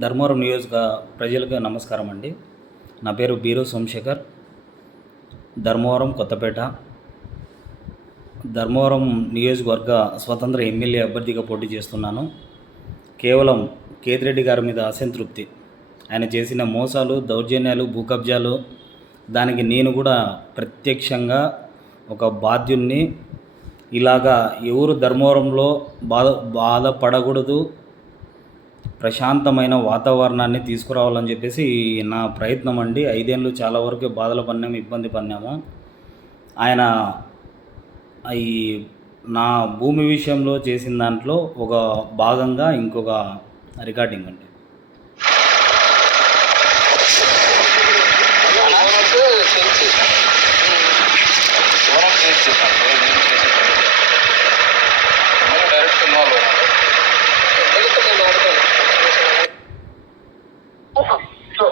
ధర్మవరం నియోజక ప్రజలకు నమస్కారం అండి. నా పేరు బీరు సోమశేఖర్. ధర్మవరం కొత్తపేట ధర్మవరం నియోజకవర్గ స్వతంత్ర ఎమ్మెల్యే అభ్యర్థిగా పోటీ చేస్తున్నాను. కేవలం కేతిరెడ్డి గారి మీద అసంతృప్తి, ఆయన చేసిన మోసాలు, దౌర్జన్యాలు, భూ కబ్జాలు, దానికి నేను కూడా ప్రత్యక్షంగా ఒక బాధ్యుణ్ణి. ఇలాగా ఎవరు ధర్మవరంలో బాధపడకూడదు, ప్రశాంతమైన వాతావరణాన్ని తీసుకురావాలని చెప్పేసి నా ప్రయత్నం అండి. 5 ఏళ్ళు చాలా వరకు బాధలు పడినాము, ఇబ్బంది పడినాము. ఆయన ఈ నా భూమి విషయంలో చేసిన దాంట్లో ఒక భాగంగా ఇంకొక రికార్డింగ్ అండి.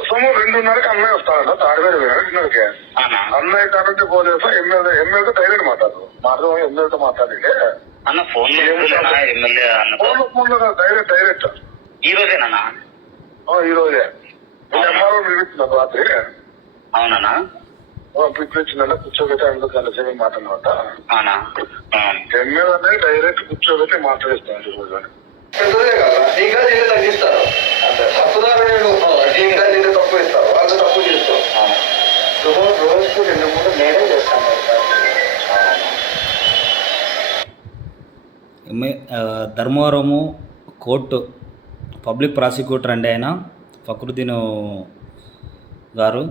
సొమ్ము 2:30కి అన్నయ్య వస్తాడట, తాడివేరు వేరే అన్నయ్య కాబట్టి ఫోన్ చేస్తా. ఎమ్మెల్యేతో డైరెక్ట్ మాట్లాడదాం. ఎమ్మెల్యేతో మాట్లాడండి అన్న. ఫోన్ డైరెక్ట్ ఈ రోజేనా? ఈ రోజే ఎంఆర్ఓ పిలిపించినాను రాత్రి. అవునా? పిలిపించిందంటే కూర్చోబెట్టి అందుకు గంట సేపు మాట్లాడమాట. ఎమ్మెల్యే డైరెక్ట్ కూర్చోబెట్టి మాట్లాడిస్తాను ఈ రోజు. పెద్దదే కదా, నీకా దీన్ని తగ్గిస్తారు. తప్పుదారు నేను తప్పు ఇస్తారు, వాళ్ళు తప్పు చేస్తారు. రోజుకు 2-3 నేనే చేస్తాను. ధర్మవరము కోర్టు పబ్లిక్ ప్రాసిక్యూటర్ అండి ఆయన, ఫక్రుద్దీన్ గారు.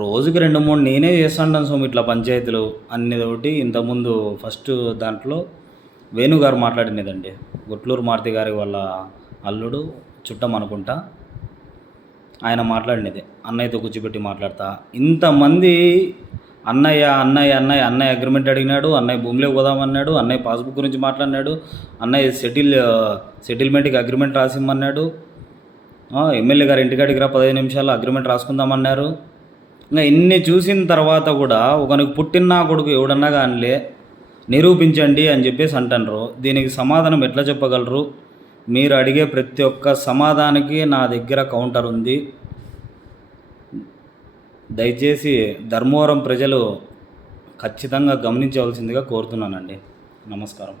రోజుకి 2-3 నేనే చేస్తాను సోము ఇట్లా పంచాయతీలు అన్ని. ఒకటి ఇంతకుముందు ఫస్ట్ దాంట్లో వేణుగారు మాట్లాడినదండి, గుట్లూరు మారుతి గారి వాళ్ళ అల్లుడు చుట్టం అనుకుంటా, ఆయన మాట్లాడినది. అన్నయ్యతో కూర్చోబెట్టి మాట్లాడతా ఇంతమంది అన్నయ్య అన్నయ్య అన్నయ్య అన్నయ్య అగ్రిమెంట్ అడిగినాడు, అన్నయ్య భూమిలోకి పోదామన్నాడు, అన్నయ్య పాస్బుక్ గురించి మాట్లాడినాడు, అన్నయ్య సెటిల్మెంట్కి అగ్రిమెంట్ రాసిమ్మన్నాడు, ఎమ్మెల్యే గారు ఇంటికాడికి రా 15 నిమిషాలు అగ్రిమెంట్ రాసుకుందామన్నారు. ఇంకా ఇన్ని చూసిన తర్వాత కూడా ఒకనికి పుట్టిన కొడుకు ఎవడన్నా కానిలే నిరూపించండి అని చెప్పేసి అంటున్నారు. దీనికి సమాధానం ఎట్లా చెప్పగలరు? మీరు అడిగే ప్రతి ఒక్క సమాధానానికి నా దగ్గర కౌంటర్ ఉంది. దయచేసి ధర్మవరం ప్రజలు ఖచ్చితంగా గమనించవలసిందిగా కోరుతున్నానండి. నమస్కారం.